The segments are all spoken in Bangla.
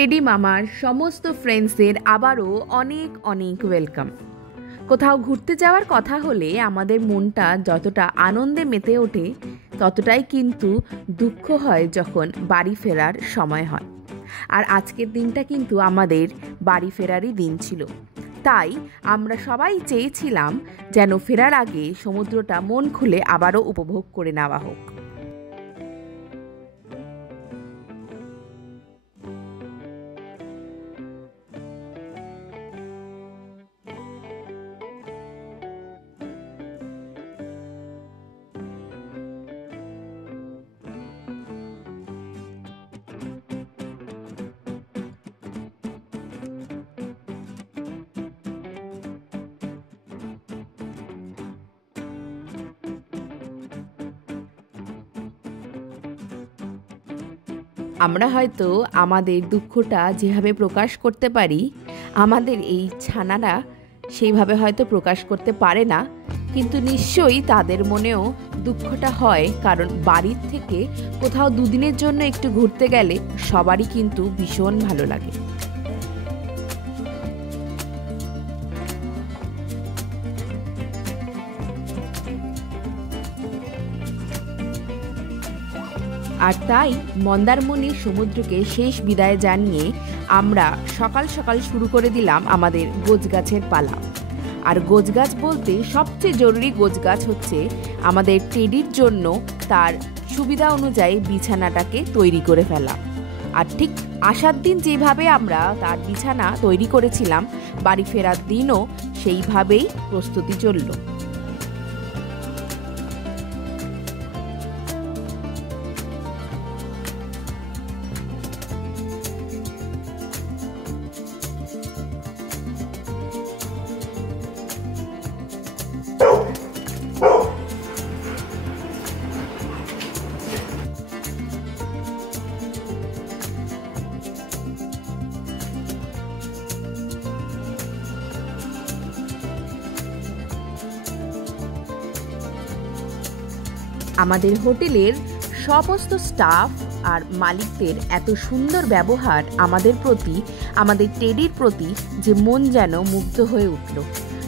টেডি মামার সমস্ত ফ্রেন্ডসদের আবারও অনেক অনেক ওয়েলকাম। কোথাও ঘুরতে যাওয়ার কথা হলে আমাদের মনটা যতটা আনন্দে মেতে ওঠে ততটাই কিন্তু দুঃখ হয় যখন বাড়ি ফেরার সময় হয়। আর আজকের দিনটা কিন্তু আমাদের বাড়ি ফেরারই দিন ছিল, তাই আমরা সবাই চেয়েছিলাম যেন ফেরার আগে সমুদ্রটা মন খুলে আবারও উপভোগ করে নেওয়া হোক। আমরা হয়তো আমাদের দুঃখটা যেভাবে প্রকাশ করতে পারি, আমাদের এই ছানারা সেইভাবে হয়তো প্রকাশ করতে পারে না, কিন্তু নিশ্চয়ই তাদের মনেও দুঃখটা হয়, কারণ বাড়ির থেকে কোথাও দুদিনের জন্য একটু ঘুরতে গেলে সবারই কিন্তু ভীষণ ভালো লাগে। আর তাই মন্দারমণির সমুদ্রকে শেষ বিদায় জানিয়ে আমরা সকাল সকাল শুরু করে দিলাম আমাদের গোছগাছের পালা। আর গোছগাছ বলতে সবচেয়ে জরুরি গোছগাছ হচ্ছে আমাদের টেডির জন্য তার সুবিধা অনুযায়ী বিছানাটাকে তৈরি করে ফেলা। আর ঠিক আসার দিন যেভাবে আমরা তার বিছানা তৈরি করেছিলাম, বাড়ি ফেরার দিনও সেইভাবেই প্রস্তুতি চলল। আমাদের হোটেলের সমস্ত স্টাফ আর মালিকদের এত সুন্দর ব্যবহার আমাদের প্রতি, আমাদের টেডির প্রতি, যে মন যেন মুগ্ধ হয়ে উঠল।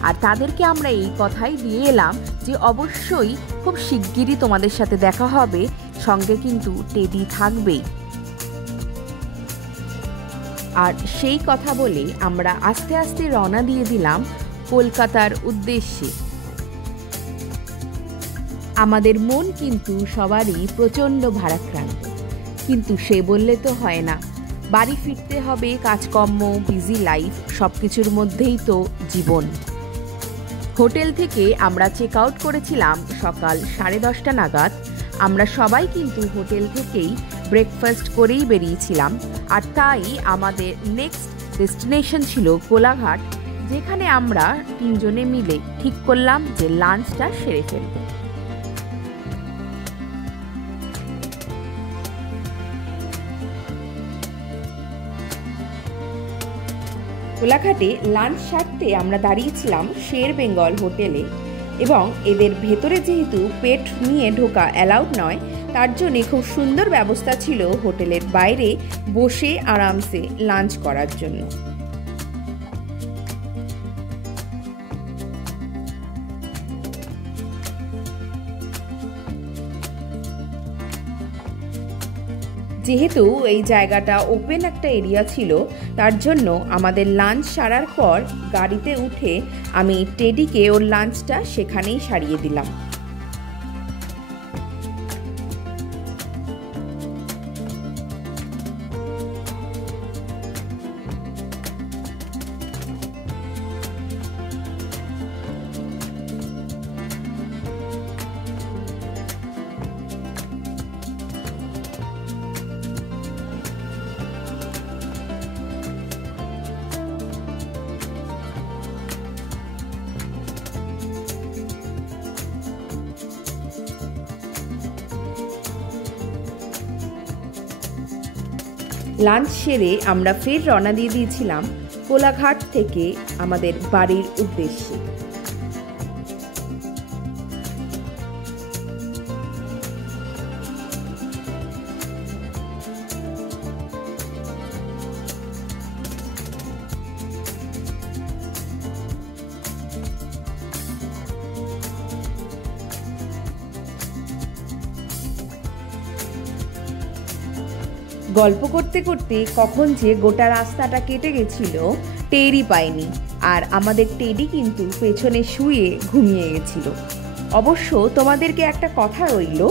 আর তাদেরকে আমরা এই কথাই দিয়ে এলাম যে অবশ্যই খুব শিগগিরই তোমাদের সাথে দেখা হবে, সঙ্গে কিন্তু টেডি থাকবেই। আর সেই কথা বলে আমরা আস্তে আস্তে রওনা দিয়ে দিলাম কলকাতার উদ্দেশ্যে। আমাদের মন কিন্তু সবারই প্রচণ্ড ভারাক্রান্ত, কিন্তু সে বললে তো হয় না, বাড়ি ফিরতে হবে, কাজকর্ম, বিজি লাইফ, সব কিছুর মধ্যেই তো জীবন। হোটেল থেকে আমরা চেক আউট করেছিলাম সকাল 10:30 নাগাদ। আমরা সবাই কিন্তু হোটেল থেকেই ব্রেকফাস্ট করেই বেরিয়েছিলাম। আর তাই আমাদের নেক্সট ডেস্টিনেশন ছিল কোলাঘাট, যেখানে আমরা 3 জনে মিলে ঠিক করলাম যে লাঞ্চটা সেরে ফেলব। কোলাঘাটে লাঞ্চ সারতে আমরা দাঁড়িয়েছিলাম শের বেঙ্গল হোটেলে, এবং এদের ভেতরে যেহেতু পেট নিয়ে ঢোকা অ্যালাউড নয়, তার জন্যে খুব সুন্দর ব্যবস্থা ছিল হোটেলের বাইরে বসে আরামসে লাঞ্চ করার জন্য। যেহেতু এই জায়গাটা ওপেন একটা এরিয়া ছিল, তার জন্য আমাদের লাঞ্চ সারার পর গাড়িতে উঠে আমি টেডিকে ওর লাঞ্চটা সেখানেই সারিয়ে দিলাম। লাঞ্চ সেরে আমরা ফের রওনা দিয়ে দিয়েছিলাম কোলাঘাট থেকে আমাদের বাড়ির উদ্দেশ্যে। গল্প করতে করতে কখন যে গোটা রাস্তাটা কেটে গেছিল টেরই পাইনি। আর আমাদের টেডি কিন্তু পেছনে শুয়ে ঘুমিয়ে গেছিল। অবশ্য তোমাদেরকে একটা কথা রইল,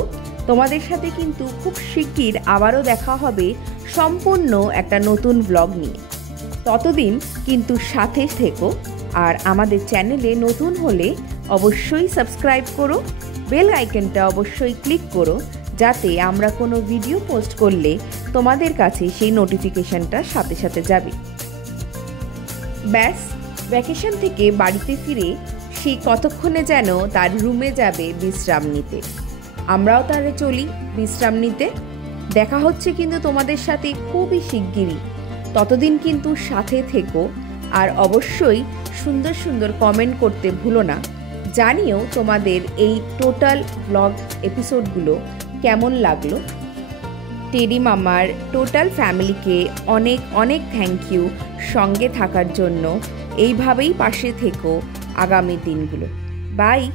তোমাদের সাথে কিন্তু খুব শিগগির আবারও দেখা হবে সম্পূর্ণ একটা নতুন ব্লগ নিয়ে। ততদিন কিন্তু সাথে থেকো, আর আমাদের চ্যানেলে নতুন হলে অবশ্যই সাবস্ক্রাইব করো, বেল আইকনটা অবশ্যই ক্লিক করো, যাতে আমরা কোনো ভিডিও পোস্ট করলে তোমাদের কাছে সেই নোটিফিকেশানটা সাথে সাথে যাবে। ব্যাস, ভ্যাকেশন থেকে বাড়িতে ফিরে সেই কতক্ষণে যেন তার রুমে যাবে বিশ্রাম নিতে। আমরাও তাহলে চলি বিশ্রাম নিতে। দেখা হচ্ছে কিন্তু তোমাদের সাথে খুবই শিগগিরই। ততদিন কিন্তু সাথে থেকো, আর অবশ্যই সুন্দর সুন্দর কমেন্ট করতে ভুলো না। জানিও তোমাদের এই টোটাল ব্লগ এপিসোডগুলো কেমন লাগলো। টেডি মামার টোটাল ফ্যামিলিকে অনেক অনেক থ্যাংক ইউ সঙ্গে থাকার জন্য। এইভাবেই পাশে থেকো আগামী দিনগুলো। বাই।